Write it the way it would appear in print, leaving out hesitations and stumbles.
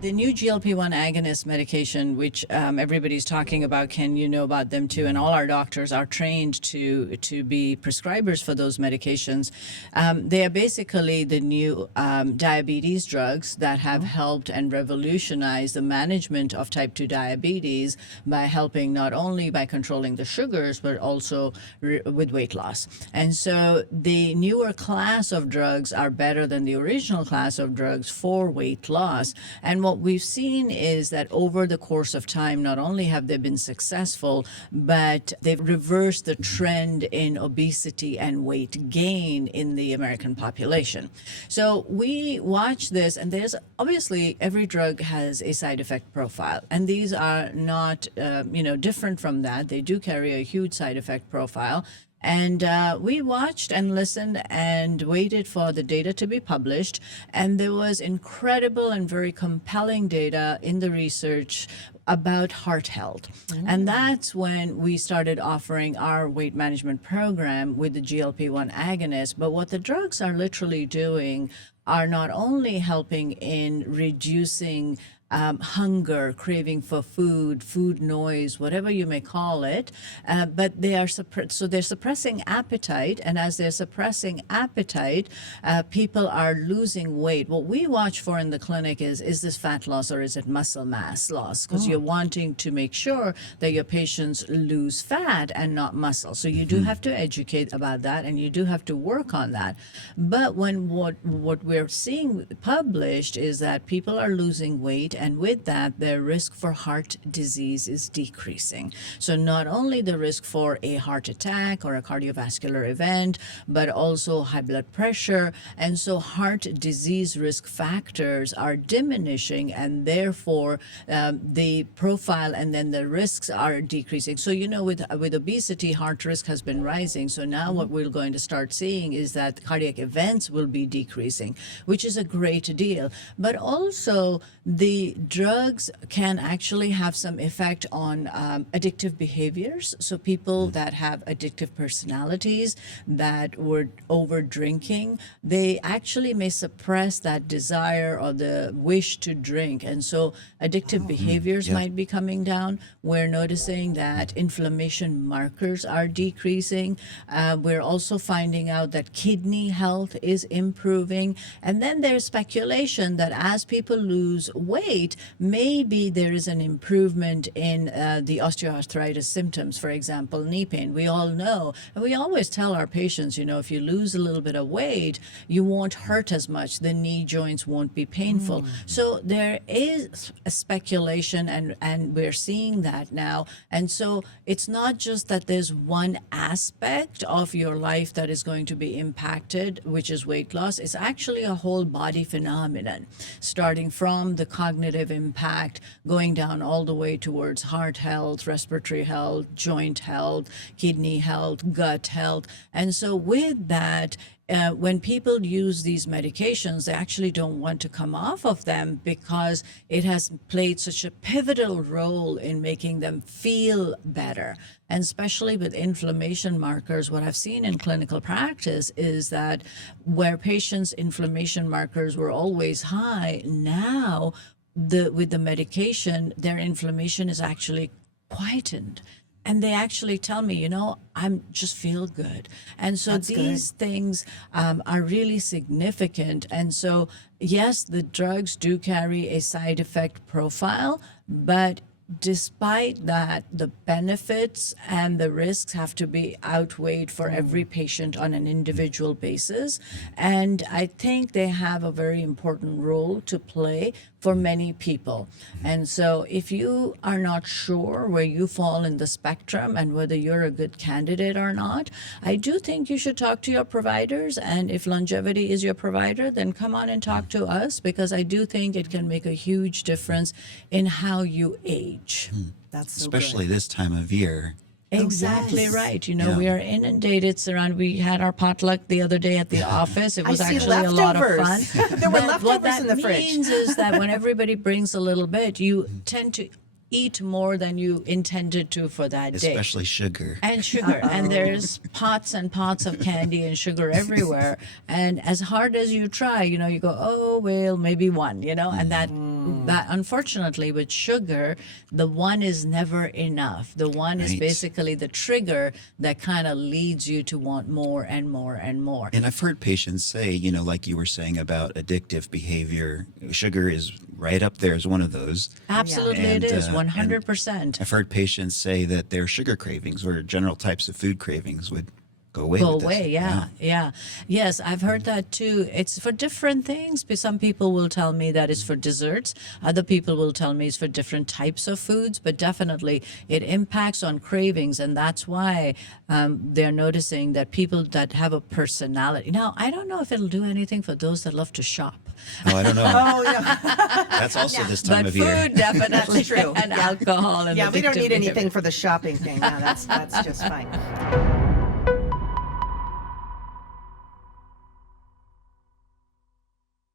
The new GLP-1 agonist medication, which everybody's talking about, Ken, you know about them too, and all our doctors are trained to be prescribers for those medications. They are basically the new diabetes drugs that have helped and revolutionized the management of type 2 diabetes by helping not only by controlling the sugars, but also with weight loss. And so the newer class of drugs are better than the original class of drugs for weight loss. And what we've seen is that over the course of time, not only have they been successful, but they've reversed the trend in obesity and weight gain in the American population. So we watch this, and there's obviously every drug has a side effect profile, and these are not, different from that. They do carry a huge side effect profile. And we watched and listened and waited for the data to be published. And there was incredible and very compelling data in the research about heart health. And that's when we started offering our weight management program with the GLP-1 agonist. But what the drugs are literally doing are not only helping in reducing hunger, craving for food noise, whatever you may call it, but they are they're suppressing appetite, and as they're suppressing appetite, people are losing weight. What we watch for in the clinic is this fat loss or is it muscle mass loss? Because you're wanting to make sure that your patients lose fat and not muscle. So you do have to educate about that, and you do have to work on that. But when what we're seeing published is that people are losing weight, and with that, their risk for heart disease is decreasing. So not only the risk for a heart attack or a cardiovascular event, but also high blood pressure. And so heart disease risk factors are diminishing, and therefore the profile and then the risks are decreasing. So, with obesity, heart risk has been rising. So now what we're going to start seeing is that cardiac events will be decreasing, which is a great deal. But also the drugs can actually have some effect on addictive behaviors. So people that have addictive personalities, that were over drinking, they actually may suppress that desire or the wish to drink. And so addictive behaviors might be coming down. We're noticing that inflammation markers are decreasing. We're also finding out that kidney health is improving. And then there's speculation that as people lose weight, maybe there is an improvement in the osteoarthritis symptoms, for example, knee pain. We all know, and we always tell our patients, if you lose a little bit of weight, you won't hurt as much. The knee joints won't be painful. So there is a speculation, and we're seeing that now. And so it's not just that there's one aspect of your life that is going to be impacted, which is weight loss. It's actually a whole body phenomenon, starting from the cognitive impact, going down all the way towards heart health, respiratory health, joint health, kidney health, gut health. And so with that, when people use these medications, they actually don't want to come off of them because it has played such a pivotal role in making them feel better. And especially with inflammation markers, what I've seen in clinical practice is that where patients' inflammation markers were always high, now with the medication, their inflammation is actually quietened. And they actually tell me, I'm just feel good. And so these things are really significant. And so, yes, the drugs do carry a side effect profile, but despite that, the benefits and the risks have to be outweighed for every patient on an individual basis. And I think they have a very important role to play for many people. And so if you are not sure where you fall in the spectrum and whether you're a good candidate or not, I do think you should talk to your providers. And if longevity is your provider, then come on and talk to us, because I do think it can make a huge difference in how you age. That's so especially good. this time of year. Exactly yes. right. Yeah. We are inundated. We had our potluck the other day at the office. It was I see actually a lot of fun. leftovers. There were But leftovers what that in the fridge. means is that when everybody brings a little bit, you tend to eat more than you intended to for that day. Especially sugar. And sugar. And there's pots and pots of candy and sugar everywhere. And as hard as you try, you know, you go, oh, well, maybe one, you know, and that unfortunately with sugar, the one is never enough. The one is Right. basically the trigger that kind of leads you to want more and more and more. And I've heard patients say, you know, like you were saying about addictive behavior, sugar is right up there as one of those. Absolutely, And, it is and 100%. I've heard patients say that their sugar cravings or general types of food cravings would go away. Go with this. away, yeah. Yes, I've heard that too. It's for different things. Some people will tell me that it's for desserts. Other people will tell me it's for different types of foods, but definitely it impacts on cravings. And that's why they're noticing that people that have a personality. Now, I don't know if it'll do anything for those that love to shop. Oh, I don't know. Oh, yeah. That's also this time But of food year. definitely, That's true. and Yeah. alcohol and Yeah, we don't addictive need behavior. anything for the shopping thing. No, that's just fine.